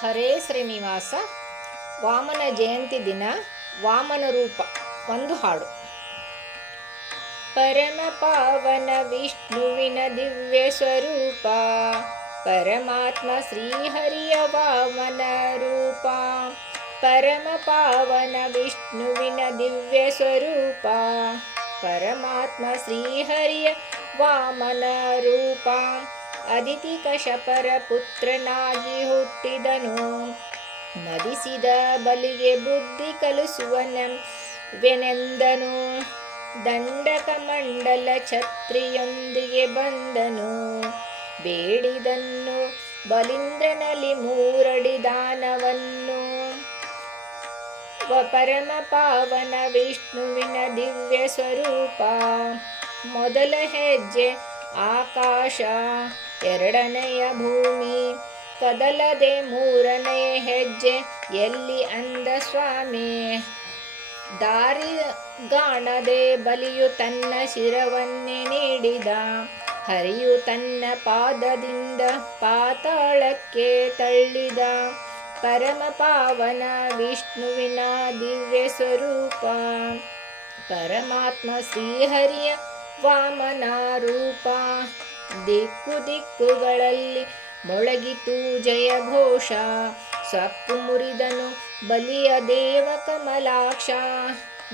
ಹರೇ ಶ್ರೀನಿವಾಸ, ವಾಮನ ಜಯಂತಿ ದಿನ, ವಾಮನ ರೂಪ, ಒಂದು ಹಾಡು. ಪರಮ ಪಾವನ ವಿಷ್ಣುವಿನ ದಿವ್ಯ ಸ್ವರೂಪ, ಪರಮಾತ್ಮ ಶ್ರೀಹರಿಯ ವಾಮನ ರೂಪ, ಪರಮ ಪಾವನ ವಿಷ್ಣುವಿನ ದಿವ್ಯ ಸ್ವರೂಪ, ಪರಮಾತ್ಮ ಶ್ರೀಹರಿಯ ವಾಮನ ರೂಪ. ಅದಿತಿ ಕಶಪರ ಪುತ್ರನಾಗಿ ಹುಟ್ಟಿದನು. ಮದಿಸಿದ ಬಲಿಗೆ ಬುದ್ಧಿ ಕಲಿಸುವನೆಂದನು ದಂಡಕ ಮಂಡಲ ಛತ್ರಿಯೊಂದಿಗೆ ಬಂದನು. ಬೇಡಿದನ್ನು ಬಲಿಂದ್ರನಲ್ಲಿ ಮೂರಡಿ ದಾನವನ್ನು. ಪರಮ ಪಾವನ ವಿಷ್ಣುವಿನ ದಿವ್ಯ ಸ್ವರೂಪ ಮೊದಲ ಹೆಜ್ಜೆ ಆಕಾಶ ಎರಡನೆಯ ಭೂಮಿ, ಕದಲದೆ ಮೂರನೆಯ ಹೆಜ್ಜೆ, ಎಲ್ಲಿ ಅಂದ ಸ್ವಾಮಿ? ದಾರಿ ಗಾಣದೆ ಬಲಿಯು ತನ್ನ ಶಿರವನ್ನೇ ನೀಡಿದ, ಹರಿಯು ತನ್ನ ಪಾದದಿಂದ ಪಾತಾಳಕ್ಕೆ ತಳ್ಳಿದ. ಪರಮ ಪಾವನ ವಿಷ್ಣುವಿನ ದಿವ್ಯ ಸ್ವರೂಪ, ಪರಮಾತ್ಮ ಶ್ರೀಹರಿಯ ವಾಮನ ರೂಪ ದಿಕ್ಕು ದಿಕ್ಕುಗಳಲ್ಲಿ ಮೊಳಗಿತು ಜಯ ಘೋಷ. ಸಪ್ಪು ಮುರಿದನು ಬಲಿಯ ದೇವ ಕಮಲಾಕ್ಷ.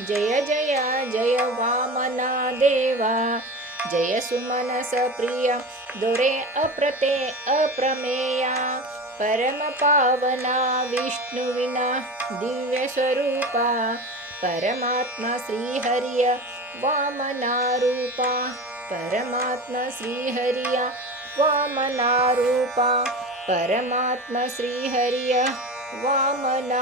ಜಯ ಜಯ ಜಯ ವಾಮನ ದೇವ ಜಯ ಸುಮನಸ ಪ್ರಿಯ ದೊರೆ ಅಪ್ರತೆ ಅಪ್ರಮೇಯ. ಪರಮ ಪಾವನ ವಿಷ್ಣುವಿನ ದಿವ್ಯ ಸ್ವರೂಪ. ಪರಮಾತ್ಮ ಶ್ರೀಹರಿಯ ವಾಮನ ರೂಪ ಪರಮಾತ್ಮ ಶ್ರೀಹರಿಯ ವಾಮನ ರೂಪ ಪರಮಾತ್ಮ ಶ್ರೀಹರಿಯ ವಾಮನ